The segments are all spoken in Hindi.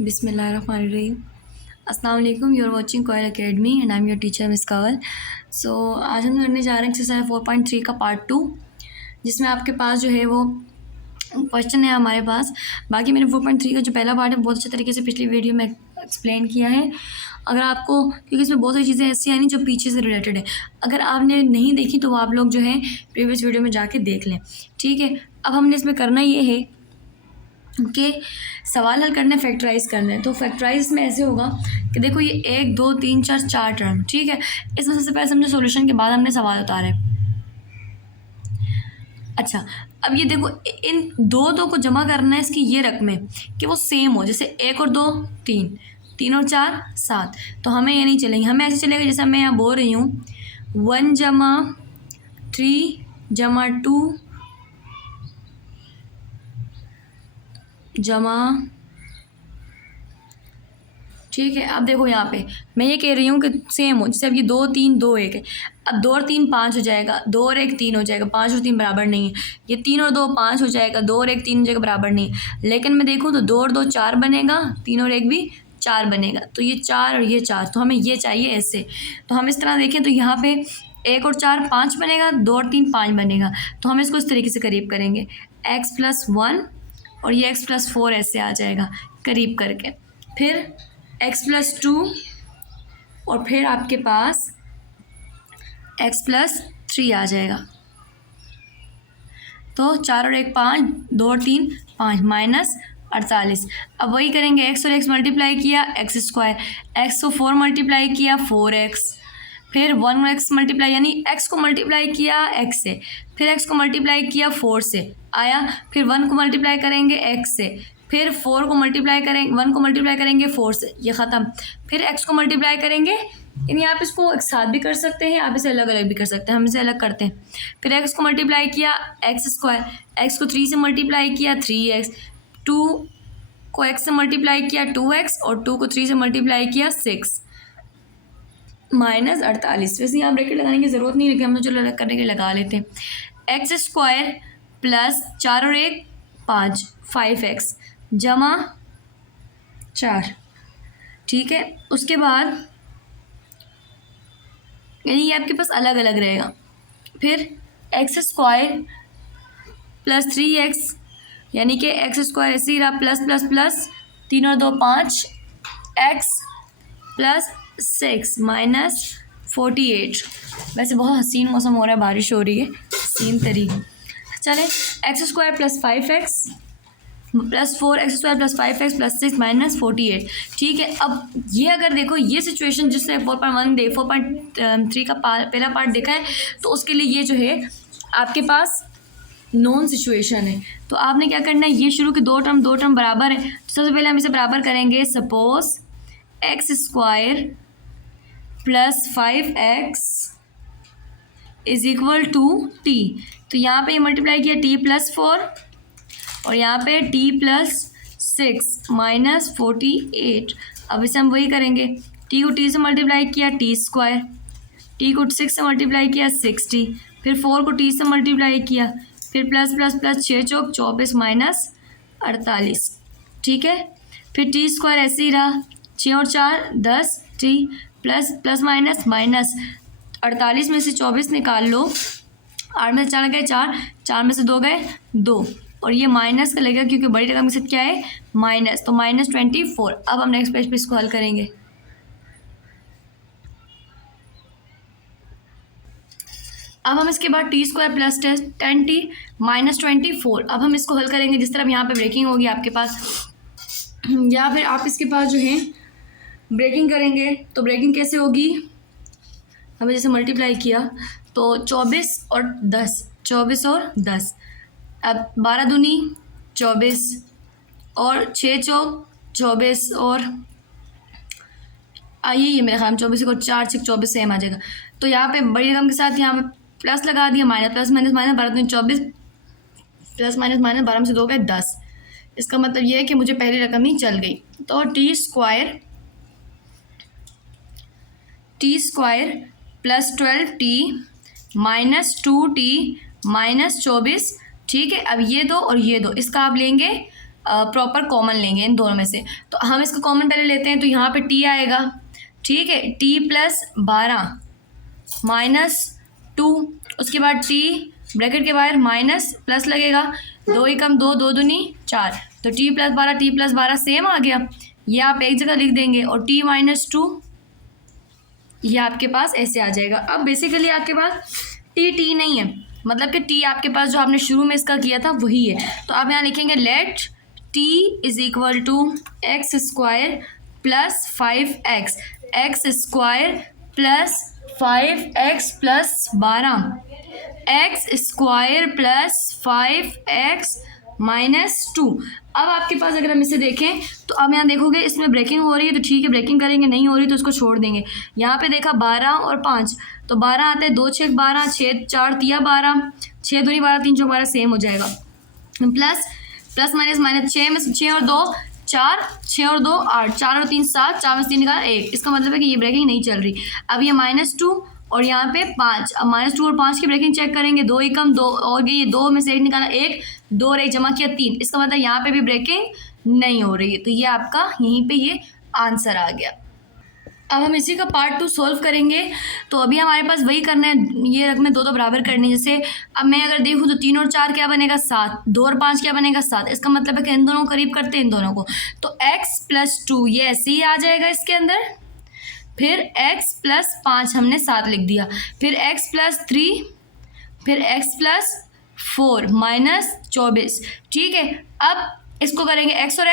बिस्मिल्लाहिर्रहमानिर्रहीम। अस्सलाम वालेकुम। You are watching Koyal academy and I am your teacher miss Kanwal. So आज हम करने जा रहे हैं एक्सरसाइज 4.3 का पार्ट 2, जिसमें आपके पास जो है वो क्वेश्चन है हमारे पास। बाकी मैंने 4.3 का जो पहला पार्ट है बहुत अच्छे तरीके से पिछली वीडियो में एक्सप्लेन किया है। अगर आपको, क्योंकि इसमें बहुत सारी चीज़ें ऐसी आनी जो पीछे से रिलेटेड है, अगर आपने नहीं देखी तो वो आप लोग जो है प्रीवियस वीडियो में जाके देख लें, ठीक है। अब हमने इसमें करना ये है कि सवाल हल करने, फैक्टराइज करना है। तो फैक्टराइज में ऐसे होगा कि देखो ये 1 2 3 4 4 टर्म, ठीक है। इसमें सबसे पहले समझो सॉल्यूशन के बाद हमने सवाल उतारे। अच्छा, अब ये देखो इन दो को जमा करना है, इसकी ये रकमें कि वो सेम हो, जैसे 1 और 2 3, 3 और 4 7। तो हमें ये नहीं चलेंगे, हमें ऐसे चलेगा जैसे मैं यहाँ बोल रही हूँ 1 जमा 3 जमा 2 जमा, ठीक है। अब देखो यहाँ पे मैं ये कह रही हूँ कि सेम हो, जैसे अब ये 2 3 2 1 है। अब 2 और 3 5 हो जाएगा, 2 और 1 3 हो जाएगा, 5 और 3 बराबर नहीं है। ये 3 और 2 5 हो जाएगा, 2 और 1 3 हो जाएगा, बराबर नहीं है। लेकिन मैं देखूँ तो 2 और 2 4 बनेगा, 3 और 1 भी 4 बनेगा। तो ये 4 और ये 4, तो हमें ये चाहिए ऐसे। तो हम इस तरह देखें तो यहाँ पे 1 और 4 5 बनेगा, 2 और 3 5 बनेगा। तो हम इसको इस तरीके से करीब करेंगे, x+1 और ये x+4 ऐसे आ जाएगा करीब करके। फिर x+2 और फिर आपके पास x+3 आ जाएगा। तो 4 और 1 5, 2 और 3 5, -48। अब वही करेंगे, x और x मल्टीप्लाई किया x², x को 4 मल्टीप्लाई किया 4x, फिर 1x मल्टीप्लाई, यानी x को मल्टीप्लाई किया x से, फिर x को मल्टीप्लाई किया 4 से आया, फिर 1 को मल्टीप्लाई करेंगे x से, फिर 4 को मल्टीप्लाई करेंगे, 1 को मल्टीप्लाई करेंगे 4 से, ये ख़त्म। फिर x को मल्टीप्लाई करेंगे, यानी आप इसको एक साथ भी कर सकते हैं, आप इसे अलग अलग भी कर सकते हैं, हम इसे अलग करते हैं। फिर x को मल्टीप्लाई किया x², x को 3 से मल्टीप्लाई किया 3x, 2 को x से मल्टीप्लाई किया 2x और 2 को 3 से मल्टीप्लाई किया 6, -48। वैसे यहाँ ब्रैकेट लगाने की ज़रूरत नहीं, लेकिन हम तो चलो अलग करने के लिए लगा लेते हैं। x² प्लस 4 और 1 5, 5x जमा 4, ठीक है। उसके बाद यानी ये आपके पास अलग अलग रहेगा। फिर x² प्लस 3x, यानी कि x² ऐसे ही रहा, प्लस प्लस प्लस 3 और 2 5, x प्लस 6 -48। वैसे बहुत हसीन मौसम हो रहा है, बारिश हो रही है, हसीन तरीके। चले, x² plus 5x plus 4x² plus 5x plus 6 -48, ठीक है। अब ये अगर देखो ये सिचुएशन जिससे 4.3 का पहला पार्ट देखा है, तो उसके लिए ये जो है आपके पास नॉन सिचुएशन है। तो आपने क्या करना है, ये शुरू के दो टर्म बराबर है, तो सबसे पहले हम इसे बराबर करेंगे। Suppose x² plus 5x is equal to t। तो यहाँ पे मल्टीप्लाई किया t+4 और यहाँ पे t+6 -48। अब इसे हम वही करेंगे, t को t से मल्टीप्लाई किया t², t को 6 से मल्टीप्लाई किया 60, फिर 4 को t से मल्टीप्लाई किया, फिर प्लस प्लस प्लस 6 चौक 24 -48, ठीक है। फिर t² ऐसे ही रहा, 6 और 4 10, t plus plus minus minus 48 में से 24 निकाल लो, 8 में से 4 गए 4, 4 में से 2 गए 2, और ये माइनस का लगेगा क्योंकि बड़ी रकम के साथ क्या है माइनस, तो -24। अब हम नेक्स्ट पेज पे इसको हल करेंगे। अब हम इसके बाद t² प्लस 10t -24, अब हम इसको हल करेंगे जिस तरह यहाँ पे ब्रेकिंग होगी आपके पास, या फिर आप इसके पास जो है ब्रेकिंग करेंगे। तो ब्रेकिंग कैसे होगी, हमें जैसे मल्टीप्लाई किया तो 24 और 10, 24 और 10, अब 12 दूनी 24 और 6 चौक 24, और आइए ये मेरे ख्याल में 24 को 4 6 24 सेम आ जाएगा। तो यहाँ पे बड़ी रकम के साथ यहाँ पे प्लस लगा दिया, माइनस प्लस माइनस माइनस, 12 दूनी 24 प्लस माइनस माइनस 12 में से 2 गए 10। इसका मतलब ये है कि मुझे पहली रकम ही चल गई। तो t² प्लस 12t -2t -24, ठीक है। अब ये दो और ये दो, इसका आप लेंगे प्रॉपर कॉमन लेंगे इन दोनों में से। तो हम इसका कॉमन पहले लेते हैं, तो यहाँ पे टी आएगा, ठीक है, टी प्लस 12 माइनस 2, उसके बाद टी ब्रैकेट के बाहर माइनस प्लस लगेगा, 2 एकम 2, 2 दूनी 4, तो टी प्लस 12 सेम आ गया, ये आप एक जगह लिख देंगे, और टी माइनस 2 ये आपके पास ऐसे आ जाएगा। अब बेसिकली आपके पास टी नहीं है, मतलब कि टी आपके पास जो आपने शुरू में इसका किया था वही है। तो आप यहाँ लिखेंगे let t is equal to x square plus 5x, x square plus 5x plus 12, x square plus 5x minus 2। अब आपके पास अगर हम इसे देखें तो अब यहाँ देखोगे इसमें ब्रेकिंग हो रही है तो ठीक है, ब्रेकिंग करेंगे, नहीं हो रही तो उसको छोड़ देंगे। यहाँ पे देखा 12 और 5, तो 12 आते हैं, 2 6 12, 6 4 3 12, 6 दूनी 12, 3 चौक 12 सेम हो जाएगा, प्लस माइनस माइनस, 6 में 6 और 2 4, 6 और 2 8, 4 और 3 7, 4 में 3 निकाला 1, इसका मतलब है कि ये ब्रेकिंग नहीं चल रही। अब ये -2 और यहाँ पे 5, अब -2 और 5 की ब्रेकिंग चेक करेंगे, 2 एकम 2 और ये 2 में से 1 निकाला 1, 2 और 1 जमा किया 3, इसका मतलब यहाँ पे भी ब्रेकिंग नहीं हो रही है। तो ये आपका यहीं पे ये आंसर आ गया। अब हम इसी का पार्ट 2 सोल्व करेंगे। तो अभी हमारे पास वही करना है, ये रकमें 2 बराबर करनी है। जैसे अब मैं अगर देखूँ तो 3 और 4 क्या बनेगा 7, 2 और 5 क्या बनेगा 7, इसका मतलब है कि इन दोनों को करीब करते हैं इन दोनों को, तो x प्लस 2 ये ऐसे ही आ जाएगा इसके अंदर, फिर x प्लस 5 हमने 7 लिख दिया, फिर x प्लस 3, फिर x प्लस 4 माइनस 24, ठीक है। अब इसको करेंगे x और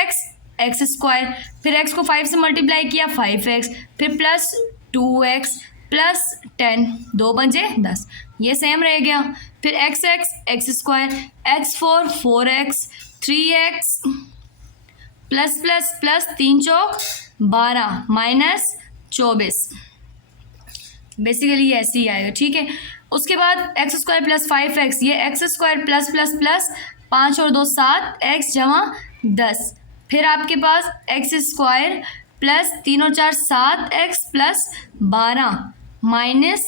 x स्क्वायर, फिर x को 5 से मल्टीप्लाई किया 5x, फिर प्लस 2x प्लस 10, 2 पंजे 10, ये सेम रह गया, फिर x square, x4 4x, 3x plus plus plus 3 चौक 12 माइनस 24, बेसिकली ये ऐसे ही आएगा, ठीक है। उसके बाद एक्स स्क्वायर प्लस 5x, ये x square plus plus plus 5 और 2 7, x जमा 10, फिर आपके पास एक्स स्क्वायर प्लस 3 और 4 7x प्लस 12 माइनस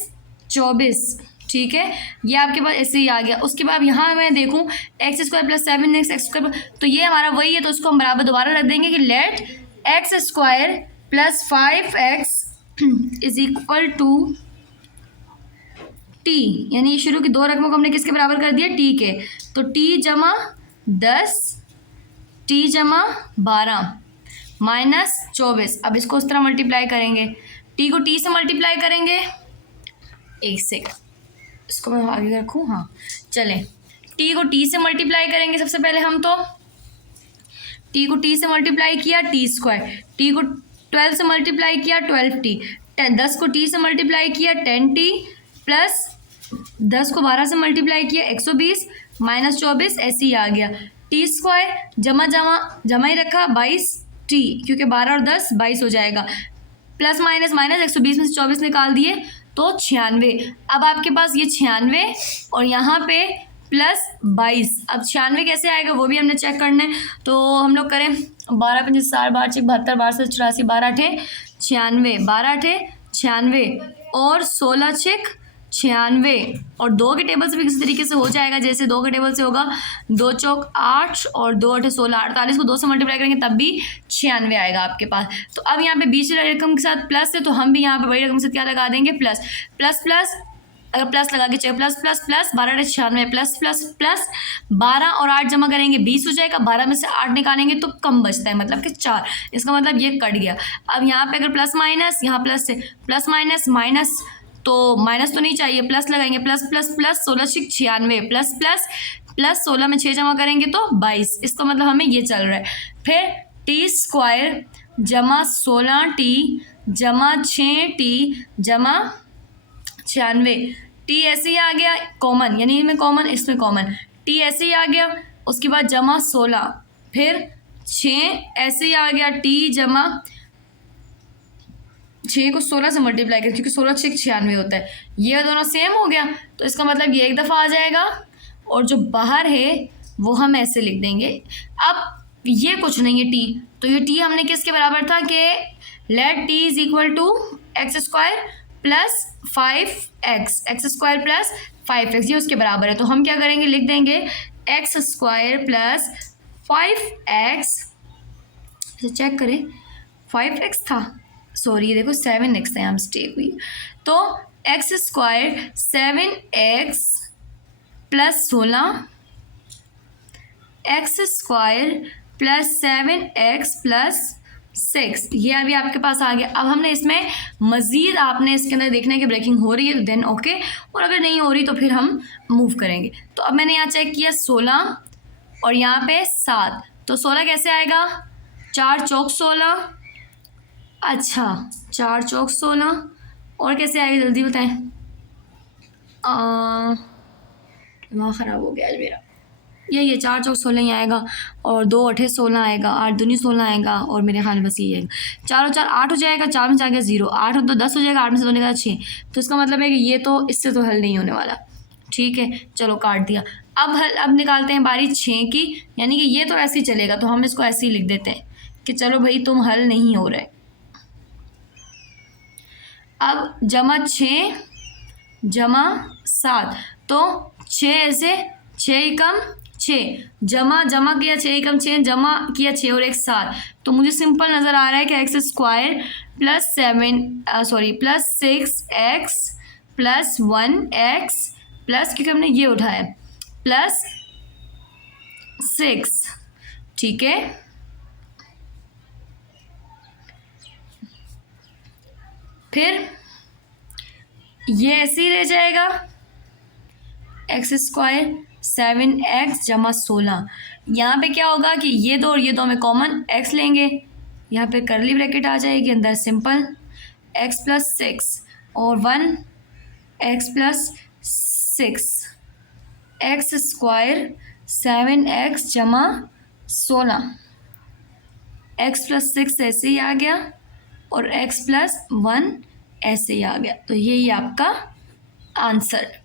24, ठीक है, ये आपके पास ऐसे ही आ गया। उसके बाद यहाँ मैं देखूँ x square plus 7x x square, तो ये हमारा वही है, तो उसको हम बराबर दोबारा रख देंगे कि let x square plus 5x is equal to t, यानी ये शुरू की 2 रकमों को हमने किसके बराबर कर दिया, टी के, तो टी जमा 10, टी जमा 12 माइनस 24। अब इसको उस तरह मल्टीप्लाई करेंगे, टी को टी से मल्टीप्लाई करेंगे, एक सेकंड इसको मैं आगे रखूँ, हाँ चलें, टी को टी से मल्टीप्लाई करेंगे सबसे पहले हम, तो टी को टी से मल्टीप्लाई किया टी स्क्वायर, टी को 12 से मल्टीप्लाई किया 12t, 10 को टी से मल्टीप्लाई किया 10t, प्लस 10 को 12 से मल्टीप्लाई किया 120 माइनस 24, ऐसे ही आ गया। टी स्क्वायर जमा ही रखा 22t, क्योंकि 12 और 10 22 हो जाएगा, प्लस माइनस माइनस 120 में से 24 निकाल दिए तो 96। अब आपके पास ये 96 और यहाँ पे प्लस 22, अब 96 कैसे आएगा वो भी हमने चेक करना है। तो हम लोग करें 12 पंजे 60, 12 6 72, 12 से 84, 12 8 96, 12 8 96 और 16 6 96, और 2 के टेबल से भी किसी तरीके से हो जाएगा, जैसे 2 के टेबल से होगा 2 चौक 8 और 2 8 16, 48 को 2 से मल्टीप्लाई करेंगे तब भी 96 आएगा आपके पास। तो अब यहाँ पे बीच वाली रकम के साथ प्लस है, तो हम भी यहाँ पे बड़ी रकम से क्या लगा देंगे, प्लस प्लस प्लस, अगर प्लस लगा के चाहिए plus plus plus 12 96 plus plus plus 12 और 8 जमा करेंगे 20 हो जाएगा, 12 में से 8 निकालेंगे तो कम बचता है, मतलब कि 4, इसका मतलब ये कट गया। अब यहाँ पे अगर प्लस माइनस, यहाँ प्लस से प्लस माइनस माइनस, तो माइनस तो नहीं चाहिए, प्लस लगाएंगे, plus plus plus 16 6 96 plus plus plus 16 में 6 जमा करेंगे तो 22, इसका मतलब हमें ये चल रहा है। फिर टी स्क्वायर जमा 16t जमा 6t जमा 96, टी ऐसे ही आ गया कॉमन, यानी इनमें कॉमन इसमें कॉमन, टी ऐसे ही आ गया, उसके बाद जमा 16, फिर 6 ऐसे ही आ गया, टी जमा 6 को 16 से मल्टीप्लाई करें, क्योंकि 16 6 96 होता है, ये दोनों सेम हो गया, तो इसका मतलब ये एक दफ़ा आ जाएगा, और जो बाहर है वो हम ऐसे लिख देंगे। अब ये कुछ नहीं है टी, तो ये टी हमने किसके बराबर था कि let t is equal to x square plus 5x, x square plus 5x, ये उसके बराबर है। तो हम क्या करेंगे, लिख देंगे x square plus 5x, check करें 5x था, सॉरी ये देखो 7x था, यहाँ मिस्टेक हुई। तो x square 7x plus 16, x square plus 7x plus 6, ये अभी आपके पास आ गया। अब हमने इसमें मज़ीद आपने इसके अंदर देखना है कि ब्रेकिंग हो रही है तो देन ओके, और अगर नहीं हो रही तो फिर हम मूव करेंगे। तो अब मैंने यहाँ चेक किया 16 और यहाँ पे 7, तो 16 कैसे आएगा, 4 चौक 16, अच्छा 4 चौक 16, और कैसे आएगा जल्दी बताएं, दिमाग ख़राब हो गया आज मेरा। ये 4 चौक 16 ही आएगा, और 2 8 16 आएगा, 8 दूनी 16 आएगा, और मेरे ख्याल में बस ये आएगा। 4 और 4 8 हो जाएगा, 4 में 4 गया 0, 8 और 2 10 हो जाएगा, 8 में से 2 निकला 6। तो इसका मतलब है कि ये तो इससे तो हल नहीं होने वाला। ठीक है, चलो काट दिया। अब निकालते हैं बारी 6 की, यानी कि ये तो ऐसे ही चलेगा, तो हम इसको ऐसे ही लिख देते हैं कि चलो भाई तुम हल नहीं हो रहे। अब जमा 6 जमा 7, तो 6 ऐसे 6 एकम 6, जमा किया 6 एकम 6, जमा किया 6 और 1 7, तो मुझे सिंपल नज़र आ रहा है कि x square plus 6x plus 1x plus, क्योंकि हमने ये उठाया प्लस 6, ठीक है। फिर ये ऐसे ही रह जाएगा, एक्स स्क्वायर 7x जमा 16, यहाँ पे क्या होगा कि ये दो और ये दो में कॉमन x लेंगे, यहाँ पे करली ब्रैकेट आ जाएगी, अंदर सिंपल x प्लस 6 और 1 x plus 6, x square 7x जमा 16, x प्लस 6 ऐसे ही आ गया, और x प्लस 1 ऐसे ही आ गया। तो यही आपका आंसर।